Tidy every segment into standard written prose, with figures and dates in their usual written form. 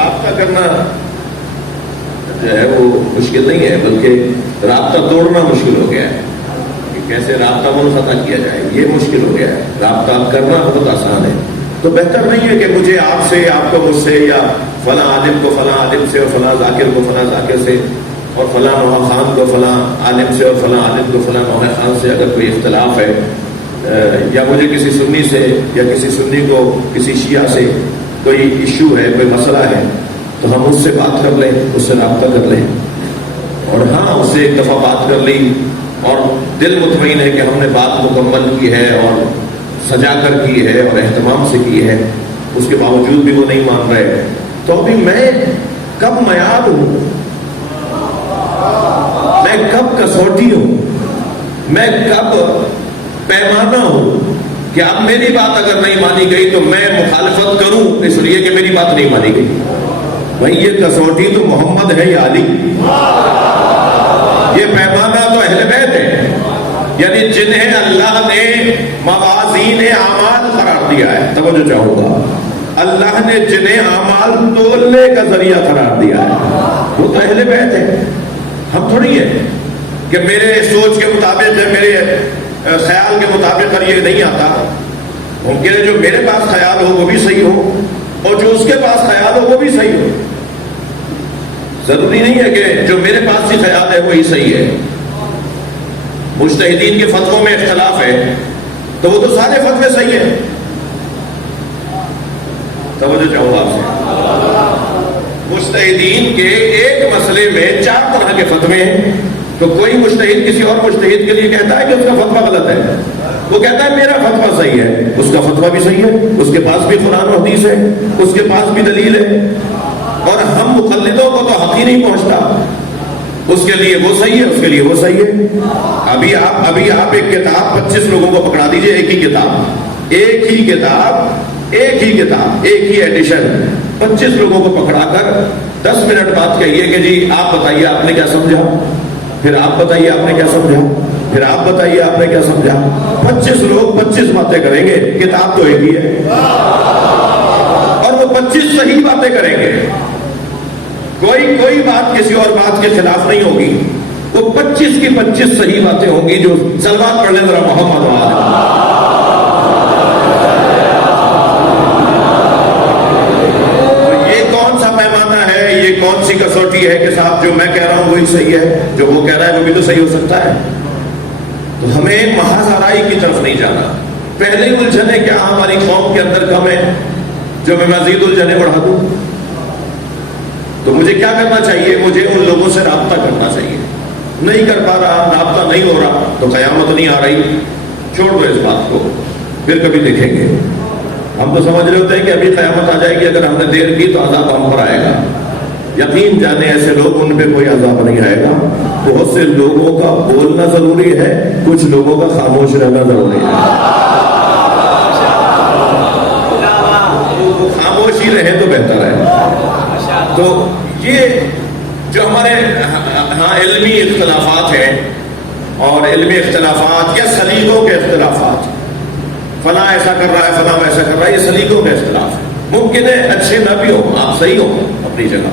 رابطہ کرنا جو ہے وہ مشکل نہیں ہے، بلکہ رابطہ توڑنا مشکل ہو گیا ہے کہ کیسے رابطہ منقطع کیا جائے، یہ مشکل ہو گیا ہے۔ رابطہ کرنا بہت آسان ہے، تو بہتر نہیں ہے کہ مجھے آپ سے، آپ کو مجھ سے، یا فلاں عالم کو فلاں عالم سے، اور فلاں ذاکر کو فلاں ذاکر سے، اور فلاں نوحہ خان کو فلاں عالم سے، اور فلاں عالم کو فلاں نوحہ خان سے اگر کوئی اختلاف ہے، یا مجھے کسی سنی سے یا کسی سنی کو کسی شیعہ سے کوئی ایشو ہے، کوئی مسئلہ ہے، تو ہم اس سے بات کر لیں، اس سے رابطہ کر لیں، اور ہاں اس سے ایک دفعہ بات کر لی اور دل مطمئن ہے کہ ہم نے بات مکمل کی ہے اور سجا کر کی ہے اور اہتمام سے کی ہے، اس کے باوجود بھی وہ نہیں مان رہے، تو ابھی میں کب میعاد ہوں، میں کب کسوٹی ہوں، میں کب پیمانہ ہوں کہ اب میری بات اگر نہیں مانی گئی تو میں مخالفت کروں اس لیے کہ میری بات نہیں مانی گئی؟ بھائی یہ کسوٹی تو محمد ہے یا علی، یہ پیمانہ تو اہل بیت ہے، یعنی جنہیں اللہ نے موازین اعمال قرار دیا ہے، توجہ چاہوں گا، اللہ نے جنہیں اعمال تولنے کا ذریعہ قرار دیا ہے وہ تو اہل بیت ہے۔ ہم تھوڑی ہے کہ میرے سوچ کے مطابق ہے، میرے خیال کے مطابق اور یہ نہیں آتا، ممکن ہے جو میرے پاس خیال ہو وہ بھی صحیح ہو اور جو اس کے پاس خیال ہو وہ بھی صحیح ہو، ضروری نہیں ہے کہ جو میرے پاس ہی خیال ہے وہی صحیح ہے۔ مجتہدین کے فتووں میں اختلاف ہے تو وہ تو سارے فتوے صحیح ہیں، توجہ چاہوں گا آپ سے، مجتہدین کے ایک مسئلے میں 4 طرح کے فتوے ہیں، تو کوئی مجتہد کسی اور مجتہد کے لیے کہتا ہے کہ اس کا فتویٰ غلط ہے، وہ کہتا ہے میرا فتویٰ صحیح ہے، اس کا فتویٰ بھی صحیح ہے، اس کے پاس بھی قرآن و حدیث ہے، اس کے پاس بھی دلیل ہے، اور ہم مقلدوں کو تو حق ہی نہیں پہنچتا، اس کے لیے وہ صحیح ہے، اس کے لیے وہ صحیح ہے۔ ابھی آپ ایک کتاب 25 لوگوں کو پکڑا دیجئے، ایک ہی کتاب ایک ہی ایڈیشن 25 لوگوں کو پکڑا کر 10 منٹ بعد کہیے کہ جی آپ بتائیے آپ نے کیا سمجھا، پھر آپ بتائیے آپ نے کیا سمجھا، پھر آپ بتائیے آپ نے کیا سمجھا، 25 لوگ 25 باتیں کریں گے، کتاب تو ایک ہی ہے، اور وہ 25 صحیح باتیں کریں گے، کوئی بات کسی اور بات کے خلاف نہیں ہوگی، وہ 25 کی 25 صحیح باتیں ہوں گی۔ جو سلوات پڑھ لیں ذرا محمد وعلى کون سی کسوٹی ہے کہ صاحب جو میں کہہ رہا ہوں وہی صحیح ہے، جو وہ کہہ رہا ہے وہ بھی تو صحیح ہو سکتا ہے؟ تو ہمیں محض آرائی کی طرف نہیں جانا۔ پہلے الجھنیں کیا ہماری قوم کے اندر کم ہے جو میں مزید الجھنیں بڑھا دوں؟ تو مجھے کیا کرنا چاہیے؟ مجھے ان لوگوں سے رابطہ کرنا چاہیے، نہیں کر پا رہا، رابطہ نہیں ہو رہا تو قیامت نہیں آ رہی، چھوڑ دو اس بات کو، پھر کبھی دیکھیں گے۔ ہم تو سمجھ رہے ہوتے ہیں کہ ابھی قیامت آ جائے گی، اگر ہم نے دیر کی تو عذاب ہم پر آئے گا۔ یقین جانے ایسے لوگ، ان پہ کوئی عذاب نہیں آئے گا۔ بہت سے لوگوں کا بولنا ضروری ہے، کچھ لوگوں کا خاموش رہنا ضروری ہے۔ خاموش ہی رہے تو بہتر ہے۔ تو یہ جو ہمارے ہاں علمی اختلافات ہیں، اور علمی اختلافات یا سلیقوں کے اختلافات، فلاں ایسا کر رہا ہے فلاں ویسا کر رہا ہے، یہ سلیقوں کے اختلاف ہے، ممکن ہے اچھے نہ بھی ہوں، آپ صحیح ہوں اپنی جگہ،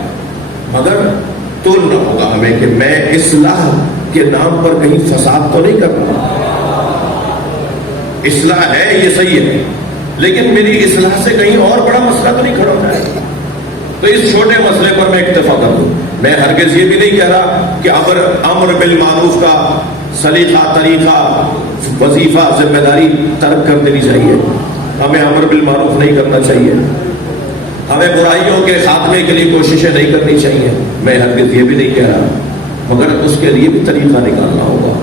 مگر تولنا ہوگا ہمیں کہ میں اصلاح کے نام پر کہیں فساد تو نہیں کر رہا۔ اصلاح ہے، یہ صحیح ہے، لیکن میری اصلاح سے کہیں اور بڑا مسئلہ تو نہیں کھڑا ہوتا ہے، تو اس چھوٹے مسئلے پر میں اکتفا کر دوں۔ میں ہرگز یہ بھی نہیں کہہ رہا کہ امر بالمعروف کا سلیقہ، طریقہ، وظیفہ، ذمہ داری ترک کر دینی چاہیے، ہمیں امر بالمعروف نہیں کرنا چاہیے، ہمیں برائیوں کے خاتمے کے لیے کوششیں نہیں کرنی چاہیے، میں ہرگز یہ بھی نہیں کہہ رہا، مگر اس کے لیے بھی طریقہ نکالنا ہوگا۔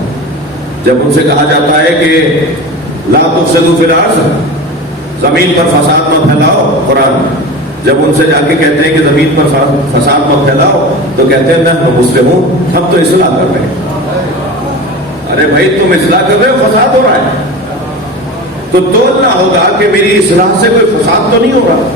جب ان سے کہا جاتا ہے کہ لا تفسدوا فی الارض، زمین پر فساد مت پھیلاؤ، قرآن جب ان سے جا کے کہتے ہیں کہ زمین پر فساد مت پھیلاؤ، تو کہتے ہیں نحن مسلمون، ہم تو اصلاح کر رہے ہیں۔ ارے بھائی تم اصلاح کر رہے ہو، فساد ہو رہا ہے، تو تولنا ہوگا کہ میری اصلاح سے کوئی فساد تو نہیں ہو رہا۔